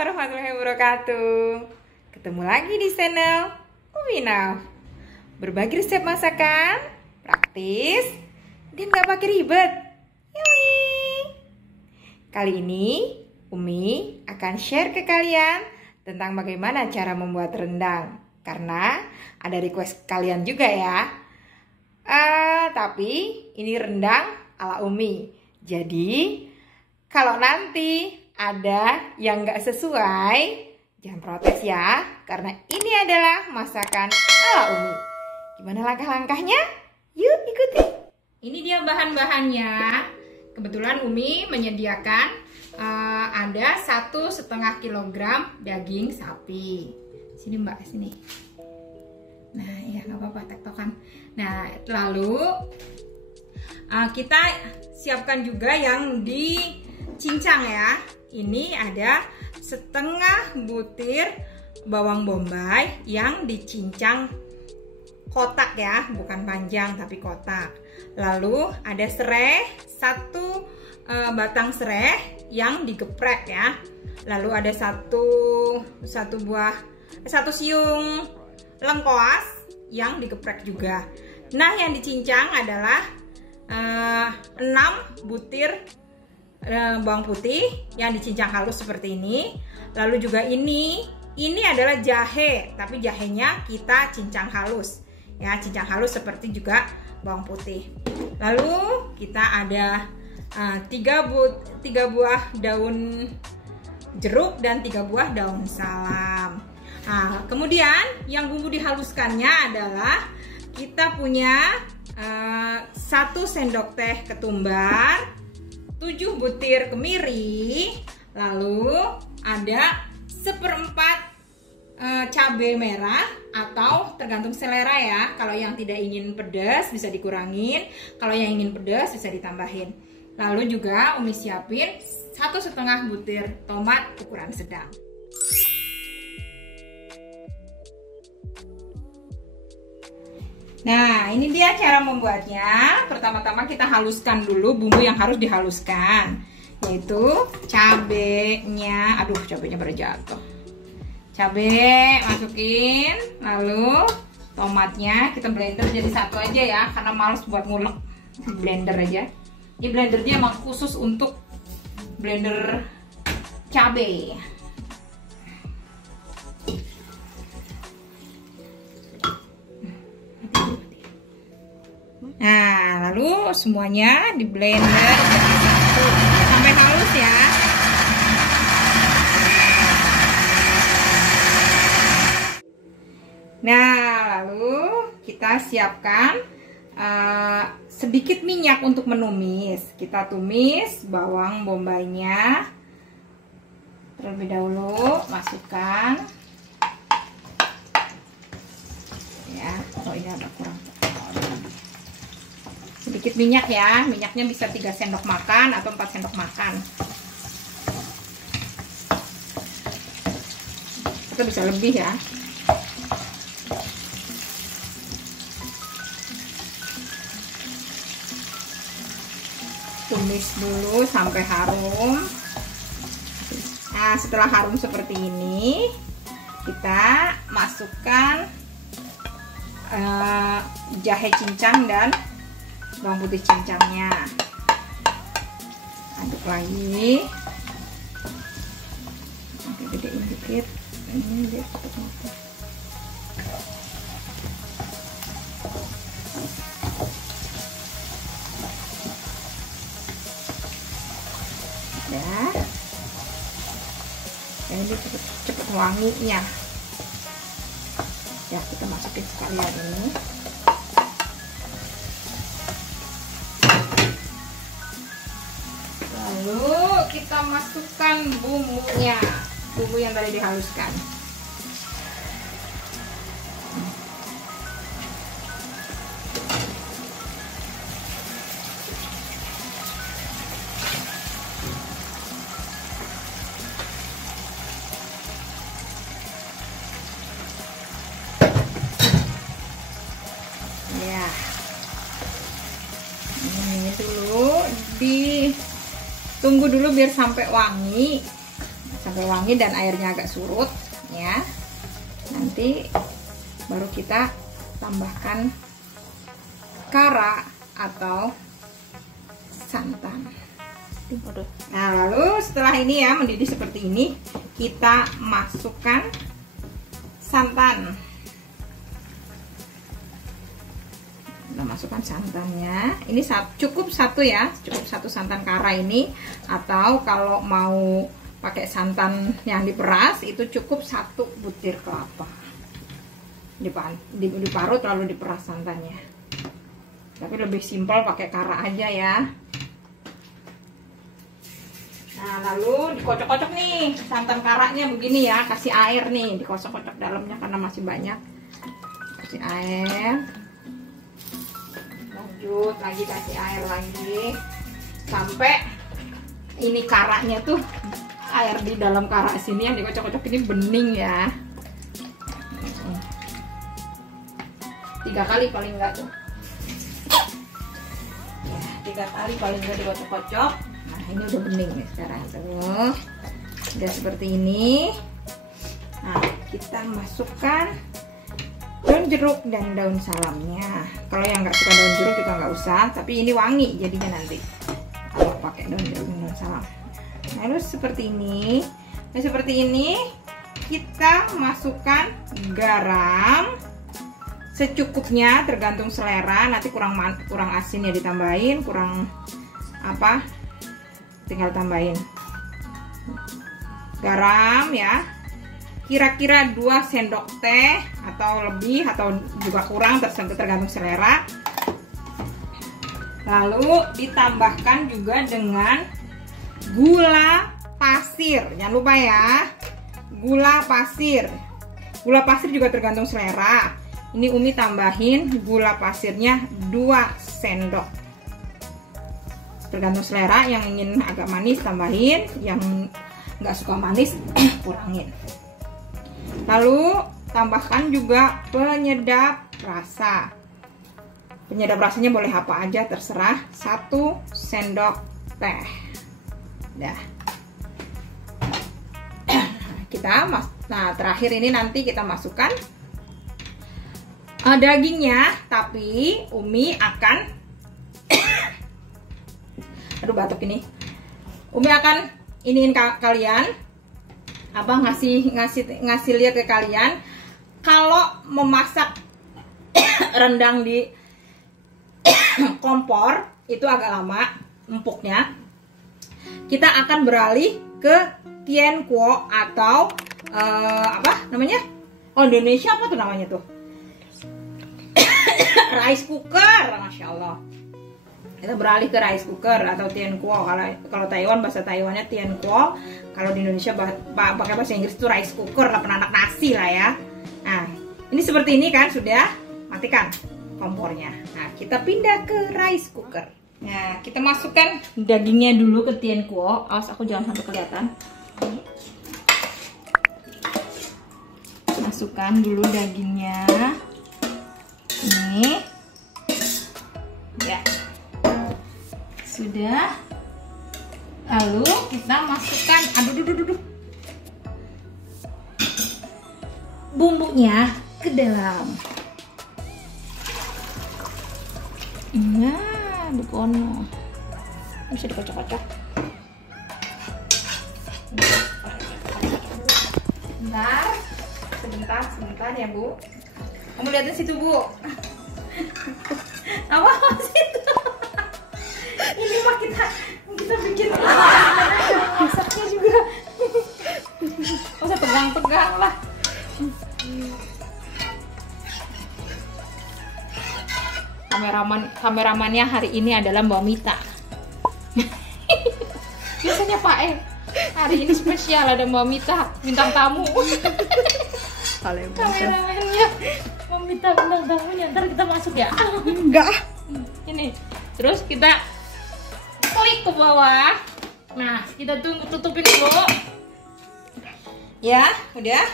warahmatullahi wabarakatuh. Ketemu lagi di channel Umi Naf. Berbagi resep masakan praktis dan gak pakai ribet. Yummy. Kali ini Umi akan share ke kalian tentang bagaimana cara membuat rendang. Karena ada request kalian juga ya. Tapi ini rendang ala Umi. Jadi kalau nanti ada yang nggak sesuai, jangan protes ya, karena ini adalah masakan ala Umi. Gimana langkah-langkahnya? Yuk ikuti. Ini dia bahan-bahannya. Kebetulan Umi menyediakan ada 1,5 kilogram daging sapi. Sini Mbak, sini. Nah ya nggak apa-apa, tektokan. Nah lalu kita siapkan juga yang dicincang ya. Ini ada setengah butir bawang bombay yang dicincang kotak ya, bukan panjang tapi kotak. Lalu ada serai, satu batang serai yang digeprek ya. Lalu ada satu siung lengkoas yang digeprek juga. Nah yang dicincang adalah 6 butir bawang putih yang dicincang halus seperti ini. Lalu juga ini adalah jahe, tapi jahenya kita cincang halus ya, cincang halus seperti juga bawang putih. Lalu kita ada 3 buah daun jeruk dan 3 buah daun salam. Nah, kemudian yang bumbu dihaluskannya adalah kita punya 1 sendok teh ketumbar, 7 butir kemiri, lalu ada 1/4 cabai merah atau tergantung selera ya. Kalau yang tidak ingin pedas bisa dikurangin, kalau yang ingin pedas bisa ditambahin. Lalu juga Umi siapin 1,5 butir tomat ukuran sedang. Nah ini dia cara membuatnya. Pertama-tama kita haluskan dulu bumbu yang harus dihaluskan, yaitu cabenya. Aduh, cabenya baru jatuh. Cabe masukin, lalu tomatnya kita blender jadi satu aja ya, karena males buat ngulek. Blender aja. Ini blendernya emang khusus untuk blender cabe. Nah, lalu semuanya di blender jadi satu sampai halus ya. Nah, lalu kita siapkan sedikit minyak untuk menumis. Kita tumis bawang bombaynya terlebih dahulu, masukkan. Ya, oh ini agak kurang. Sedikit minyak ya, minyaknya bisa 3 sendok makan atau 4 sendok makan. Kita bisa lebih ya. Tumis dulu sampai harum. Nah setelah harum seperti ini, kita masukkan jahe cincang dan bawang putih cincangnya. Aduk lagi. Oke, gedein dikit. Ini dia tutup mata. Ya. Ini cepet wanginya. Ya, kita masukin sekalian ini. Lalu kita masukkan bumbunya, bumbu yang tadi dihaluskan. Ya, ini dulu di Tunggu dulu biar sampai wangi. sampai wangi dan airnya agak surut ya. Nanti baru kita tambahkan kara atau santan. Nah, lalu setelah ini ya mendidih seperti ini, kita masukkan santan. Kita masukkan santannya. Ini cukup satu ya, cukup satu santan kara ini. Atau kalau mau pakai santan yang diperas itu cukup 1 butir kelapa. Diparut lalu diperas santannya. Tapi lebih simpel pakai kara aja ya. Nah, lalu dikocok-kocok nih santan karanya begini ya, kasih air nih, dikocok-kocok dalamnya karena masih banyak. Kasih air. Lanjut lagi kasih air lagi sampai ini karanya tuh, air di dalam kara sini yang dikocok-kocok ini bening ya. 3 kali paling enggak tuh. Ya, 3 kali paling enggak dikocok-kocok. Nah, ini udah bening nih sekarang tuh. Udah seperti ini. Nah, kita masukkan daun jeruk dan daun salamnya. Kalau yang nggak suka daun jeruk juga nggak usah, tapi ini wangi jadinya nanti kalau pakai daun jeruk dan daun salam. Nah, lalu seperti ini. Nah, seperti ini kita masukkan garam secukupnya, tergantung selera. Nanti kurang asin ya ditambahin, kurang apa tinggal tambahin garam ya, kira-kira 2 sendok teh atau lebih atau juga kurang, tergantung selera. Lalu ditambahkan juga dengan gula pasir, jangan lupa ya, gula pasir. Gula pasir juga tergantung selera. Ini Umi tambahin gula pasirnya 2 sendok, tergantung selera. Yang ingin agak manis tambahin, yang nggak suka manis kurangin. Lalu tambahkan juga penyedap rasa. Penyedap rasanya boleh apa aja terserah, 1 sendok teh. Dah. Nah, terakhir ini nanti kita masukkan dagingnya, tapi Umi akan aduh batuk ini. Umi akan iniin kalian apa, ngasih lihat ke kalian kalau memasak rendang di kompor itu agak lama empuknya. Kita akan beralih ke tianquo atau apa namanya? Oh, Indonesia apa tuh namanya tuh? Rice cooker, masya Allah. Kita beralih ke rice cooker atau tianquo. Kalau Taiwan, bahasa Taiwannya tianquo. Kalau di Indonesia pakai bahasa Inggris itu rice cooker lah, penanak nasi lah ya. Nah, ini seperti ini kan, sudah matikan kompornya. Nah, kita pindah ke rice cooker. Nah, kita masukkan dagingnya dulu ke tianquo. Awas aku jangan sampai kelihatan. Masukkan dulu dagingnya. Ini. Ya. Sudah. Lalu kita masukkan bumbunya ke dalam. Nah, bukono. Bisa dikocok-kocok. Sebentar ya, Bu. Kamu lihatin situ, Bu. Apa situ? Ini mah kita bikin masaknya juga. Oh, saya pegang-pegang lah. Kameramannya hari ini adalah Mbak Mita. Biasanya Pak hari ini spesial ada Mbak Mita, bintang tamu. Kameramannya Mbak Mita bintang tamunya. Ntar kita masuk ya? Enggak. Ini. Terus kita klik ke bawah. Nah, kita tutupin dulu. Ya, udah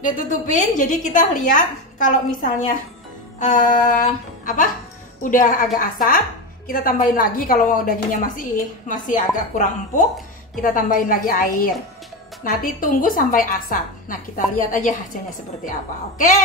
tutupin. Jadi kita lihat kalau misalnya udah agak asap, kita tambahin lagi. Kalau dagingnya masih agak kurang empuk, kita tambahin lagi air. Nanti tunggu sampai asap. Nah, kita lihat aja hasilnya seperti apa. Oke.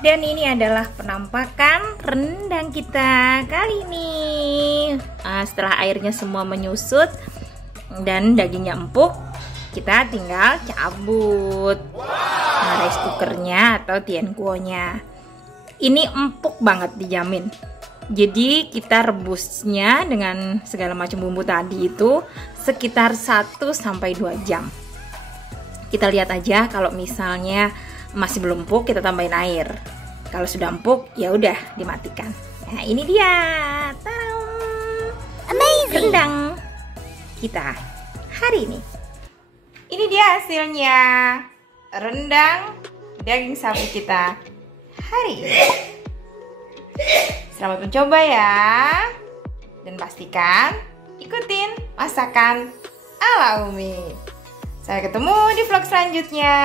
Dan ini adalah penampakan rendang kita kali ini. Setelah airnya semua menyusut dan dagingnya empuk, kita tinggal cabut rice cookernya atau tianguonya. Ini empuk banget, dijamin. Jadi kita rebusnya dengan segala macam bumbu tadi itu sekitar 1-2 jam. Kita lihat aja, kalau misalnya masih belum empuk kita tambahin air. Kalau sudah empuk ya udah dimatikan. Nah, ini dia. Tadam! Amazing. Rendang kita hari ini. Ini dia hasilnya. Rendang daging sapi kita hari ini. Selamat mencoba ya. Dan pastikan ikutin masakan ala Umi. Saya ketemu di vlog selanjutnya.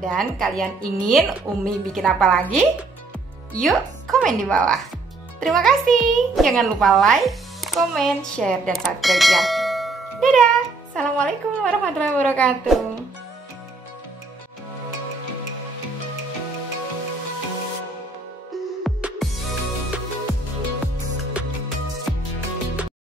Dan kalian ingin Umi bikin apa lagi? Yuk komen di bawah. Terima kasih. Jangan lupa like, komen, share, dan subscribe ya. Dadah. Assalamualaikum warahmatullahi wabarakatuh.